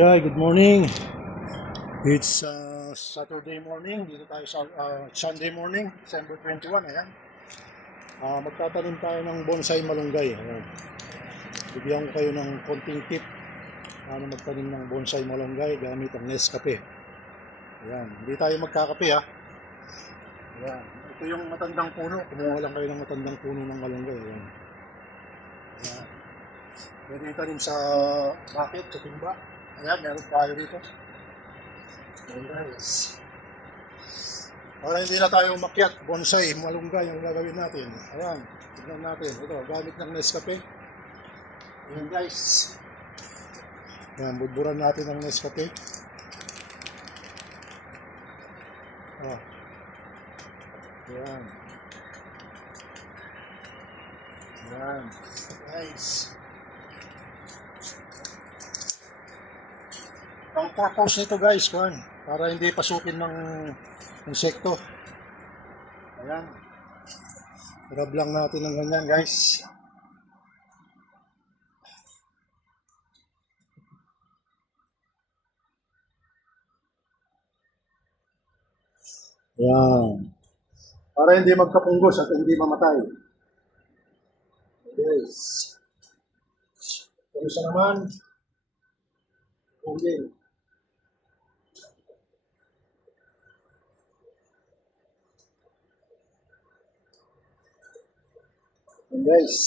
Yeah, good morning. It's Saturday morning. Dito tayo sa Sunday morning, December 21. Ayan. Magtatanim tayo ng bonsai malunggay. Ayan. Bigyan ko kayo ng konting tip paano magtanim ng bonsai malunggay gamit ang Nescafe. Ayan. Hindi tayo magkakape ha. Ayan. Ito yung matandang puno. Kumuha lang kayo ng matandang puno ng malunggay. Ayan. Ayan. Pwede itanim sa bucket, sa timba. Ayan, meron tayo dito. Ayan guys. Para hindi na tayo umakyat, bonsai, malunggay ang gagawin natin. Ayan, tignan natin. Ito, gamit ng Nescafe. Ayan guys. Ayan, budburan natin ng Nescafe. Ayan. Ayan. Guys. Ang purpose nito guys, para hindi pasukin ng insekto. Ayan. Rub lang natin ng ganyan guys. Ayan. Para hindi magkapunggos at hindi mamatay. Yes. Kung isa naman, okay. And guys,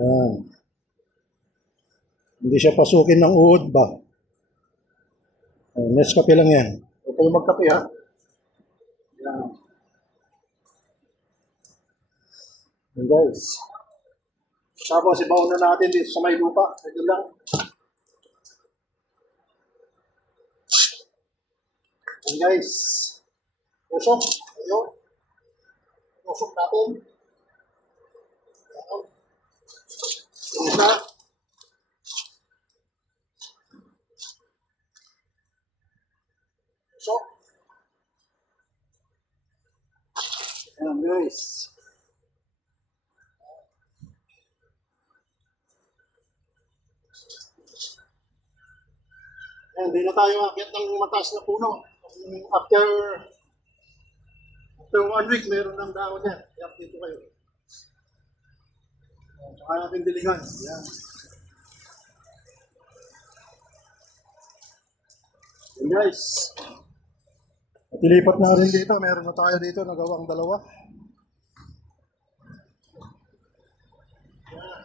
ayan. Hindi siya pasukin ng uod ba? Nescafe lang yan. Huwag kayo magkape ha. Ayan. And guys, tapos ibaon na natin dito sa may lupa. Ito lang. And guys, usok. Ayun. Usok natin. Ayan. Isa. Usok. Ayan guys. Ayan, hindi na tayo akit ng mataas na puno. After 1 week, meron ng dahon yan. I-update ko kayo. Tsaka natin dilingan. Ayan. Ayan guys. At ilipat na rin dito. Meron na tayo dito. Nagawang dalawa. Ayan.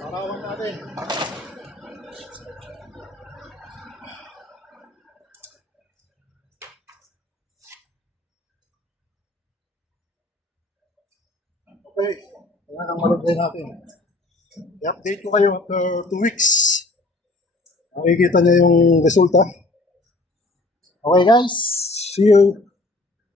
Parawan natin. Okay, ayan ang malagay natin. I-update ko kayo after 2 weeks. Makikita niyo yung resulta. Okay guys, see you.